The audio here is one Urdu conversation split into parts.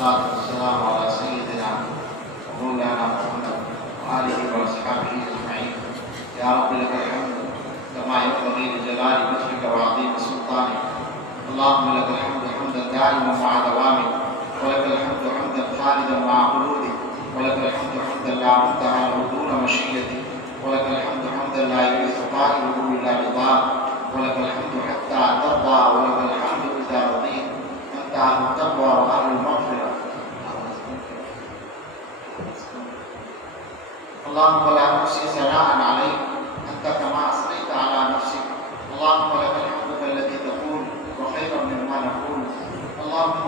والصلاة والسلام على سيدنا ومولانا محمد وآله وأصحابه أجمعين. يا رب لك الحمد كما ينبغي لجلال وجهك وعظيم سلطانك. اللهم لك الحمد حمدا دائما مع دوامك، ولك الحمد حمدا خالدا مع خلودك، ولك الحمد حمدا لا منتهى له دون مشيتك، ولك الحمد حمدا لا يرث قائله إلا رضاك، ولك الحمد حتى ترضى، ولك الحمد إذا رضيت. أنت أهل التقوى وأهل المغفرة. اللهم لا نحصي ثناء عليك أنت كما أثنيت على نفسك. اللهم لك الحمد كالذي تقول وخيرا مما نقول. اللهم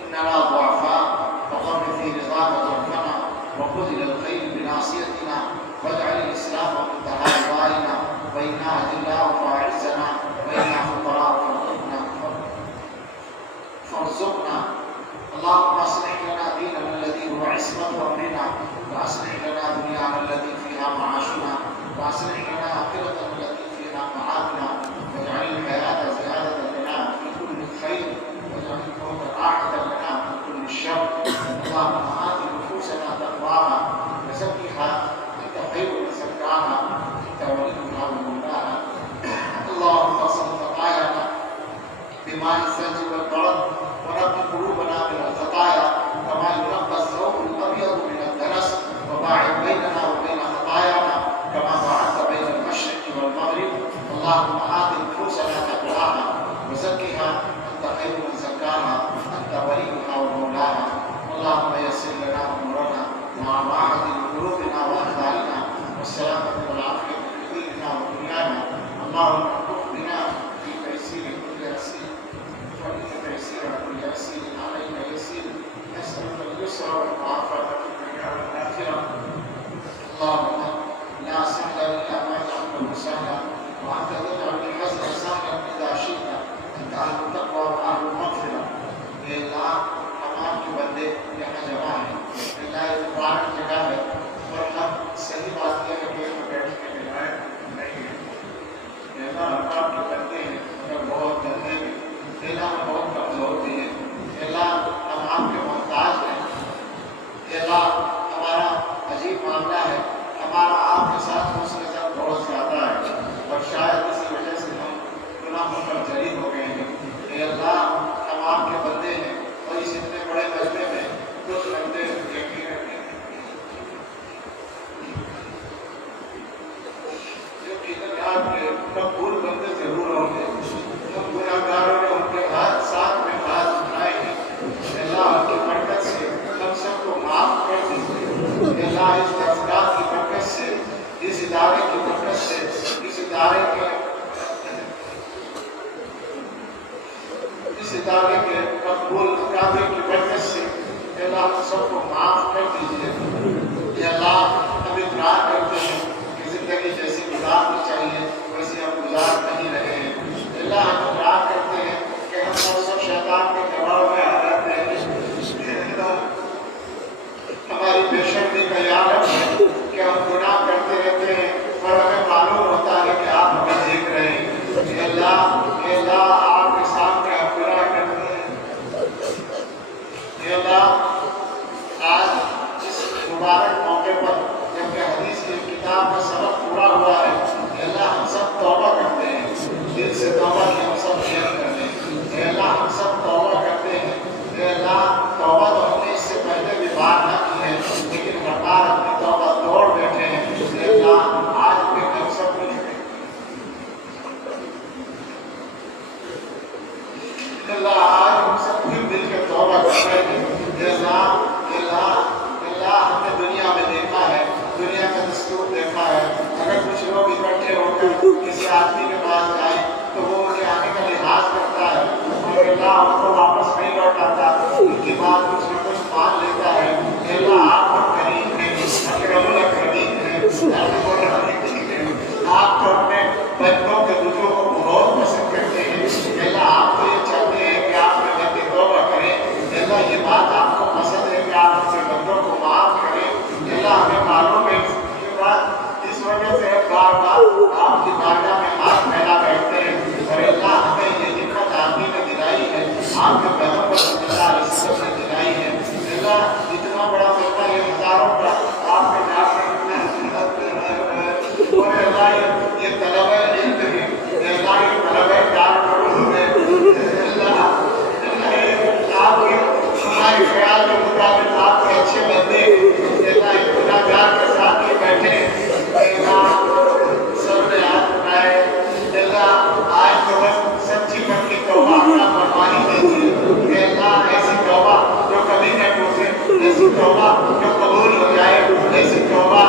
إننا ضعفاء فقر في رضاك ضعفنا، وخذ إلى الخير بناصيتنا، واجعل الإسلام منتهى رضائنا، وإنا أذلاء فأعزنا، وإنا فقراء فارزقنا. اللهم أصلح لنا ديننا الذي هو عصمة أمرنا، وأصلح لنا دنيانا التي فيها معاشنا، وأصلح لنا آخرتنا التي فيها معادنا، واجعل الحياة زيادة لنا في كل خير، واجعل الموت راحة لنا من كل شر. اللهم آت نفوسنا تقواها وزكها أنت خير من زكاها، أنت وليها ومولاها. اللهم اغسل خطايانا بماء الثلج والبرد، ونقي قلوبنا من الخطايا كما ينقى الثوب الأبيض من الدنس، وباعد بيننا وبين خطايانا كما باعدت بين المشرق والمغرب. اللهم آت نفوسنا تقواها وزكها أنت خير من زكاها، أنت وليها ومولاها. اللهم يسر لنا أمورنا مع معهد قلوبنا وأحوالنا، والسلامة والعافية في ديننا ودنيانا. اللهم احكم بنا في تيسير كل يسير، وإن تيسير كل يسير علينا يسير. نسألك اليسر والعافية في الدنيا والآخرة. اللهم لا سهل إلا ما جعلته سهلا، وأنت تجعل الحزن سهلا إذا شئت. أنت أهل التقوى وأهل المغفرة. اے اللہ تمام کے بندے یہاں جمع ہیں، اللہ یہ مبارک جگہ ہے، اور ہم صحیح بات یہ ہے کہ یہاں بیٹھنے کے لائق نہیں ہے. اے اللہ ہم آپ کے بندے ہیں، ہم بہت گندے بھی، اے اللہ ہم بہت کمزور بھی ہیں، اے اللہ ہم آپ کے محتاج ہیں. اے اللہ ہمارا عجیب معاملہ ہے، ہمارا آپ کے ساتھ حسن ظن بہت زیادہ ہے، اور شاید اسی وجہ سے ہم گناہوں پر جری ہو گئے ہیں. اے اللہ ہم آپ کے بندے ہیں، اور اس اتنے بڑے مجمع میں کچھ بندے یقین رکھیں جو ادھر آپ کے مقبول بندے ضرور ہوں گے. ہم گناہگاروں نے ان کے ہاتھ ساتھ میں ہاتھ اٹھائے ہیں. اللہ ان کی برکت سے ہم سب کو معاف کر دیجیے. اللہ اس درسگاہ کی برکت سے، اس ادارے کی برکت سے، اس ادارے کے مقبول اقامے کی برکت سے اللہ ہم سب کو معاف کر دیجیے. یا اللہ ہم اقرار کرتے ہیں کہ زندگی جیسی گزارنی چاہیے ویسے ہم گزار نہیں رہے ہیں. اللہ ہم اقرار کرتے ہیں کہ ہم سب شیطان کے دباؤ میں آ رہتے ہیں. ہماری بے شرمی کا یہ عالم ہے کہ ہم گناہ کرتے رہتے ہیں، اور ہمیں معلوم ہوتا ہے کہ آپ ہمیں دیکھ رہے ہیں. اے اللہ آپ کے سامنے ہم گناہ کرتے ہیں. اے اللہ آج اس مبارک موقع پر جبکہ حدیث کی کتاب کا سبق پورا ہوا ہے، اے اللہ ہم سب توبہ کرتے ہیں، دل سے توبہ کی ہم سب نیت کرتے ہیں. اے اللہ ہم سب توبہ کرتے ہیں. اے اللہ توبہ تو ہم نے اس سے پہلے بھی بات نہ کی ہے، لیکن ہر بار اپنی توبہ توڑ بیٹھے ہیں. اے اللہ آج بھی ہم سب کچھ اللہ آج ہم سب پھر دل کے توبہ کر رہے ہیں. اللہ ہم نے دنیا میں دیکھا ہے، دنیا کا دستور دیکھا ہے. اگر کچھ لوگ اکٹھے ہو کر کسی آدمی کے پاس جائیں تو وہ ان کے آنے کا لحاظ کرتا ہے، اور اللہ ان کو واپس نہیں لوٹاتا، ان کی بات کچھ نہ کچھ مان لیتا ہے. اللہ آپ پر کریم ہے، اکرم الاکرمین ہے، آپ تو اپنے بندوں کے رجوع کو بہت پسند کرتے ہیں. اللہ آپ تو یہ چاہتے ہیں کہ آپ کے بندے توبہ کریں. اللہ یہ بات آپ کو پسند ہے کہ آپ اپنے بندوں کو معاف کریں. اللہ ہمیں معلوم ہے اس وجہ سے بار بار آپ کی بارگاہ میں ہاتھ پھیلا بیٹھتے ہیں. اور اللہ ہمیں یہ دقت آپ ہی نے دلائی ہے. آپ کے پیغمبر صلی اللہ علیہ وسلم خیال کے مطابق آپ کے اچھے بندے اللہ گناہگار کے ساتھ ہی بیٹھے اللہ سب نے ہاتھ اٹھائے اللہ آج تو بس سچی پکی توبہ اپنا فرمانی دیجیے کہ اللہ ایسی توبہ جو کبھی نہ ٹوٹے، ایسی توبہ جو قبول ہو جائے، ایسی توبہ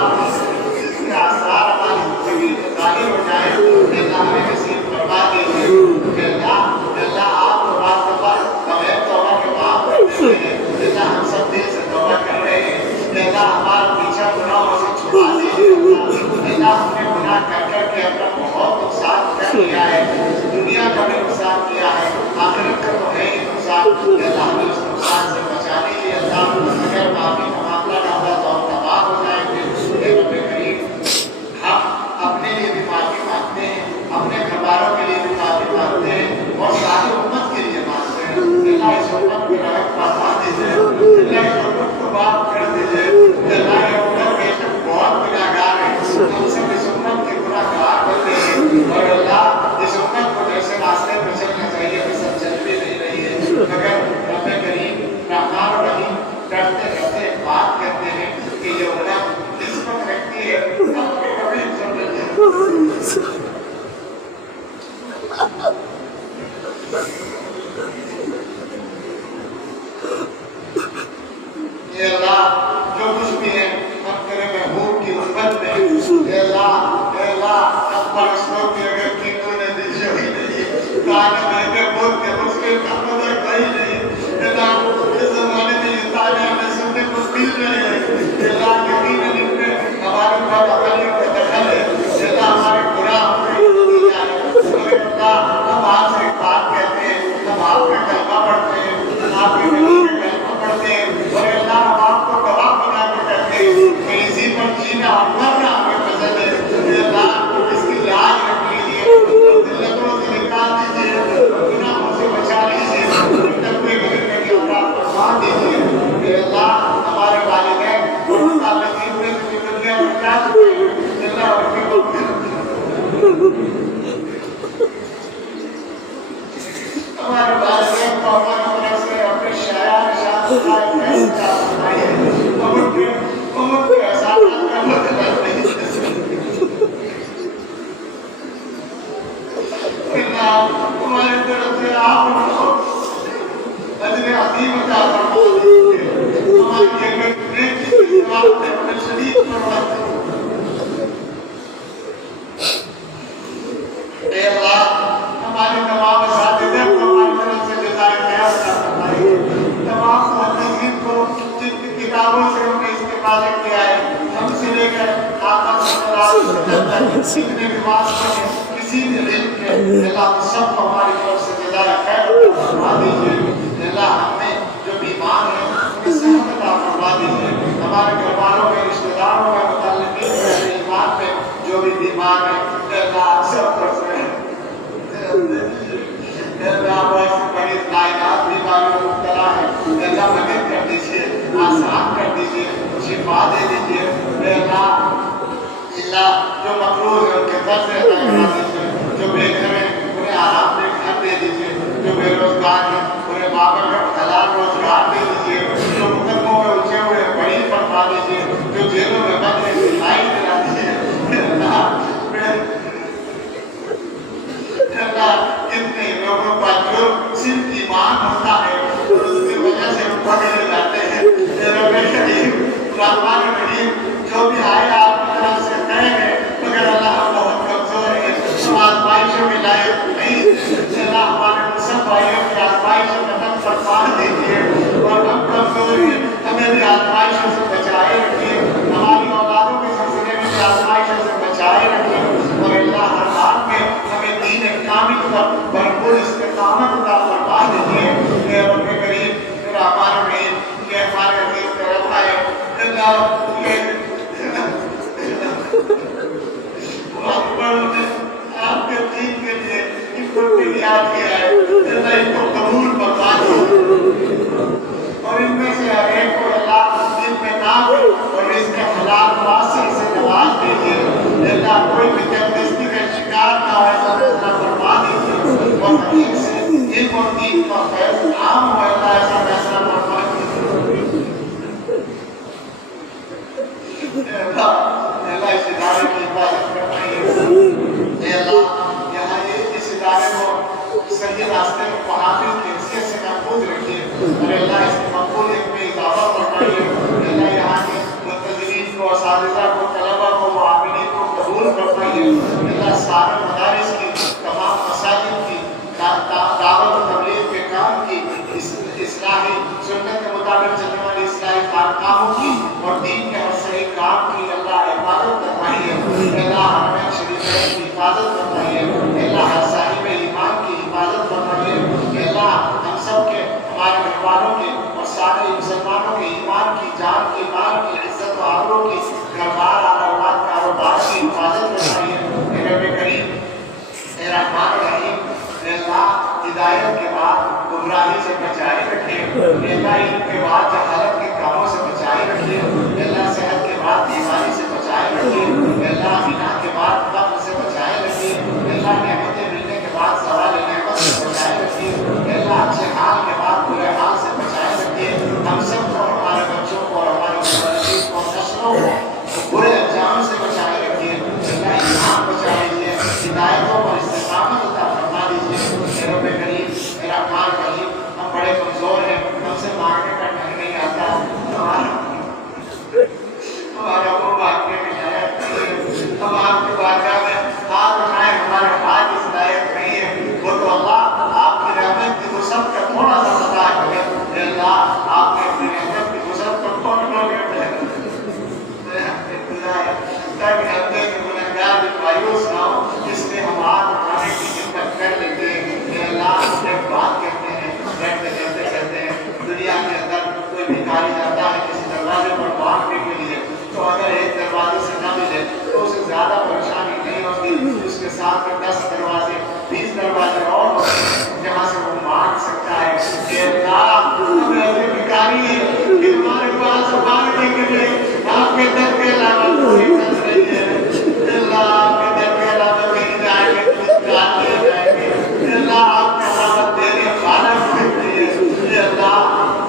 جس کے آثار ہماری زندگی میں ظاہر ہو جائے اللہ ہمیں نصیب فرما دیجیے کہ اللہ آپ کو بعض دفعہ بغیر توبہ کے معاف کرتے ہیں اللہ ہم سب دل سے توبہ کر رہے ہیں اللہ ہمارا پیچھا گناہوں سے چھڑا دیجیے اللہ ہم نے گناہ کر کر کے اپنا بہت نقصان کر لیا ہے، دنیا کا بھی نقصان کیا ہے، آخرت کا تو ہے ہی نقصان اللہ ہمیں اس نقصان سے بچا لیجیے اللہ اگر معافی کا معاملہ نہ ہوا تو ہم تباہ ہو جائیں گے اے رب کریم ہم اپنے لیے بھی معافی مانگتے ہیں، اپنے گھر والوں کے لیے بھی معافی مانگتے ہیں اور ساری امت کے لیے مانگتے ہیں اللہ اس امت کی رحمت فرما دیجیے اللہ اس امت کو معاف کر دیجیے اللہ یہ امت بے شک بہت گناہگار ہے ہم سب اس امت کے گناہگار بندے ہیں اور اللہ اس امت کو جیسے راستے پہ چلنا چاہیے وہ سب چل بھی نہیں رہی ہے مگر رب کریم رحمان و رحیم ڈرتے ڈرتے بات کرتے ہیں کہ یہ امت نسبت رکھتی ہے ہم کو کبھی سمجھ اے اللہ جو کچھ بھی ہے ہم تیرے محبوب کی رحمت میں اے اللہ ہم پرستوں کی اگر کینوں نے دل جو ہی نہیں تانا مہتے بول کے مشکل کا مدر کہیں نہیں اے اللہ اس زمانے میں یہ تانے ہمیں سننے کو مل رہے ہیں اے اللہ یقیناً ان میں ہمارے بہت عقلی کا دخل ہے اے اللہ ہمارے گناہ ہمیں نہیں جانے اور اے اللہ ہم آپ سے ایک بات کہتے ہیں ہم آپ کا کلمہ پڑھتے ہیں آپ کے نبی کا کلمہ پڑھتے ہیں اور اے اللہ ہم آپ کو گواہ بنا کے کہتے ہیں کہ اسی پر جینا اور مرنا ہمیں پسند ہے اے اللہ اس کی لاج رکھ لیجیے ذلتوں سے نکال دیجیے گناہوں سے بچا لیجیے تقوی گزر کے اولاد فرما دیجیے اے اللہ ہمارے والدین اور متعلقین میں سے دنیا میں کیا چکے ہیں اللہ ان کے ہمارے والدین کو اپنے طرف سے اپنے شاعر شاعر ہم ان کے احسانات کا مطلب نہیں ہماری طرف سے آپ ان کو اجر عظیم عطا فرما دیجیے ہماری نیک کی جواب میں اپنے شدید فرما اے اللہ ہماری تمام اساتذہ کو ہماری طرف سے جزائے خیر عطا فرمائیے تمام محدثین کو جن کی کتابوں سے ہم نے استفاد کیا ہے ہم سے لے کر آقا صلی اللہ علیہ وسلم تک جتنے بھی واسطے ہیں کسی بھی علم کے اللہ سب کو ہماری طرف سے جزائے خیر عطا فرما دیجیے اللہ ہم میں جو بیمار ہیں انہیں صحت عطا فرما دیجیے ہمارے گھر والوں میں رشتہ داروں میں متعلقین میں ایمان میں جو بھی بیمار ہیں اللہ سب پر سے اللہ ویسے بڑی کائنات بیماریوں میں مبتلا ہے اللہ مدد کر دیجیے آسان کر دیجیے شفا دے دیجیے اللہ جو مقروض ہے ان کے در سے عطا کرا دیجیے جو بے گھر ہیں انہیں آرام دے گھر دے دیجیے جو بے روزگار ہیں انہیں بابر کا حلال روزگار دے دیجیے جو مقدموں میں الجھے ہوئے بڑی فرما دیجیے جو جیلوں میں بند ہیں رہائی دلا دیجیے اللہ کتنے لوگوں کا جو صرف ایمان ہوتا ہے اور اس کی وجہ سے وہ پکڑے جاتے ہیں رب کریم رحمان رحیم جو بھی آئے آپ کی طرف سے طے ہے مگر اللہ ہم بہت کمزور ہیں ہم آزمائشوں کے لائق نہیں اللہ ہمارے سب بھائیوں کی آزمائشوں کا نم فرما دیجیے اور ہم کمزور ہیں ہمیں بھی آزمائشوں سے بچائے رکھیے ہماری اولادوں کے سلسلے میں بھی آزمائشوں سے بچائے رکھیے اور اللہ ہر حال میں ہمیں دین کامل پر بھرپور استقامت عطا فرما دیجیے اور اللہ اس کی مقبولیت میں اضافہ فرمائیے. اللہ یہاں کے منتظرین کو، اساتذہ کو، طلبہ کو، معاونین کو قبول فرمائیے. اللہ سارے مدارس کی، تمام مساجد کی، دعوت و تبلیغ کے کام کی، اصلاحی سنت کے مطابق چلنے والی اصلاحی کاموں کی اور دین کے ہر صحیح کام کی اللہ حفاظت فرمائیے. اللہ حرمین شریفین کی حفاظت فرمائیے. اللہ ہر صاحب ایمان کی حفاظت فرمائیے. اللہ ہم سب کے، ہمارے مہمانوں کے اور سارے مسلمانوں کے ایمان کی، جان کی، مال کی، عزت و آبرو کی، گھر بار اولاد کاروبار کی حفاظت فرمائیے. اے رب کریم، اے رحمان رحیم، اے اللہ ہدایت کے بعد گمراہی سے بچائے رکھیے. اللہ علم کے بعد جہالت کے کاموں سے بچائے رکھیے. اللہ صحت کے بعد بیماری سے بچائے رکھیے. اللہ غنا کے بعد فقر سے بچائے رکھیے. اللہ نعمتیں ملنے کے بعد زوال نعمت سے بچائے رکھیے. اللہ اچھے حال کے بعد برے حال سے بچائے رکھیے. ہم سب کو، ہمارے بچوں کو اور ہمارے مدرسین کو، نسلوں کو برے انجام سے بچائے رکھیے. اللہ ایمان بچا لیجیے. ہدایتوں پر استقامت عطا فرما دیجیے. اے رب کریم، اے رحمان رحیم، ہم بڑے کمزور ہیں، ہم سے مانگنے کا ڈھنگ نہیں آتا. ہمارا وہ واقعے میں شاید ہم آپ کی بارگاہ میں ہاتھ اٹھائیں، ہمارے ہاتھ اس لائق نہیں ہے. وہ تو اللہ آپ کی رحمت کی وسعت کا تھوڑا سا پتا ہے. اے اللہ آپ نے اپنی رحمت کی وسعت کو ٹوٹلوں میں تاکہ ہم دیکھ گنہگار بھی مایوس نہ ہو، اس لیے ہم ہاتھ اٹھانے کی ہمت کر لیتے ہیں. اے اللہ ایک بات کہتے ہیں، کہتے ہیں دنیا کے اندر کوئی بھکاری جاتا ہے کسی دروازے پر مانگنے کے لیے، تو اگر ایک دروازے سے نہ ملے تو اسے زیادہ پریشانی نہیں ہوتی. اس کے ساتھ میں 10 دروازے 20 دروازے اور ہوتے ہیں جہاں سے وہ مانگ سکتا ہے. کہ اللہ ہم ایسے بھکاری ہیں کہ ہمارے پاس مانگنے کے لیے آپ کے در کے علاوہ کوئی در نہیں ہے. اللہ آپ کے در کے علاوہ کہیں جائیں گے تو آتے جائیں گے. اللہ آپ کا رحمت دینے والا کوئی نہیں ہے. اللہ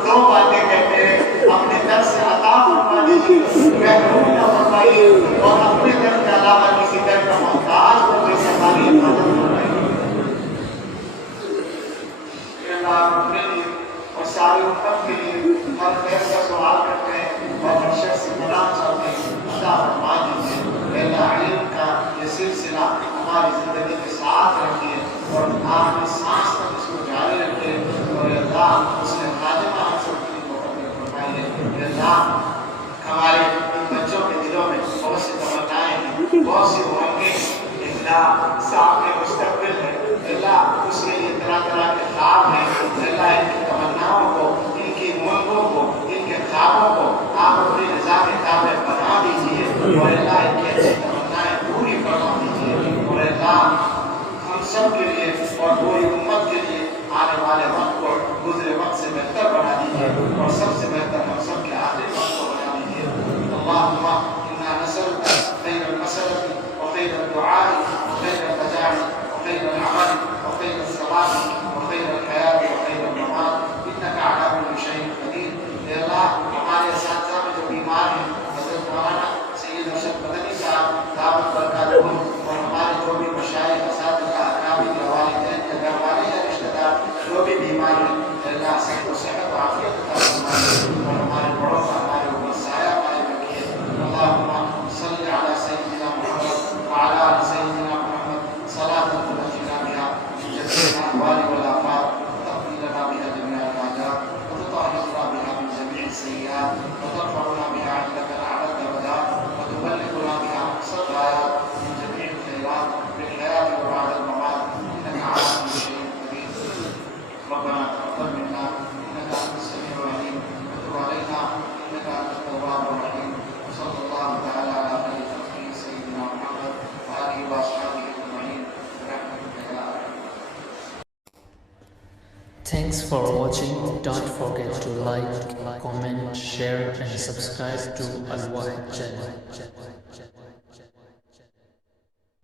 دو باتیں کہتے ہیں، اپنے در سے عطا فرما دیجیے، محروم نہ فرمائیے، اور اپنے در کے علاوہ کسی در کا محتاج کو بھی ہماری حفاظت فرمائیے. اللہ اپنے لیے اور ساری امت کے لیے ہر خیر کا سوال کرتے ہیں اور ہر شر سے پناہ چاہتے ہیں. عطا فرما دیجیے. اللہ علم کا یہ سلسلہ ہماری زندگی کے ساتھ رکھیے اور آخری سانس تک اس کو جاری رکھے. اور اللہ اس نے خاتمہ ہم سب کی مقدر فرمائیے. اللہ ہمارے ان بچوں کے دلوں میں بہت سی تمنائیں ہیں، بہت سی امنگیں ہیں. اللہ سامنے مستقبل ہے. اللہ اس کے لیے طرح طرح کے خواب ہیں. اللہ ان کی تمناؤں کو، ان کی امنگوں کو، ان کے خوابوں کو آپ اپنی رضا کے تابع بنا دیجیے. اور اللہ ان کی اچھی تمنائیں پوری فرما دیجیے. اور اللہ ہم سب کے لیے اور پوری امت کے لیے آنے والے وقت کو گزرے وقت سے بہتر بنا دیجیے، اور سب سے بہتر ہم سب کے آخری وقت کو بنا دیجیے. اللہم انا نسألک خیر المسألة وخیر الدعاء وخیر التجارب وخیر العمل وخیر الثواب وخیر الحیاة وخیر الممات انک علی کل شیء قدیر. اے اللہ ہمارے اساتذہ میں جو بیمار ہیں، حضرت مولانا سید ارشد مدنی صاحب دعوت برکات اور ہمارے جو بھی مشائخ، اساتذہ، اکابر، والدین یا گھر والے یا رشتہ دار جو بھی بیمار ہیں، اللہ سب کو صحت و عافیت عطا فرمائے اور ہمارے بڑوں کا ہمارے اوپر سایہ قائم رکھیے. اللہم صلی علی سیدنا محمد وعلی آل سیدنا محمد صلاۃ تنجینا بہا من جميع الاحوال والآفات وتقضي لنا بها جميع الحاجات وتطهرنا بها من جميع السيئات وترفعنا بها عندك الاعلى الدرجات وتبلغنا بها اقصى الغايات من جميع الخيرات في الحياة وبعد الممات انك على كل شيء قدير. ربنا تقبل منا انك انت السميع العليم وتب علينا انك انت التواب الرحيم. صلى الله تعالى على خير خلقه سيدنا محمد وآله وأصحابه أجمعين برحمتك يا أرحم. Thanks for watching. Don't forget to like, comment, share and subscribe to Al Wahid channel.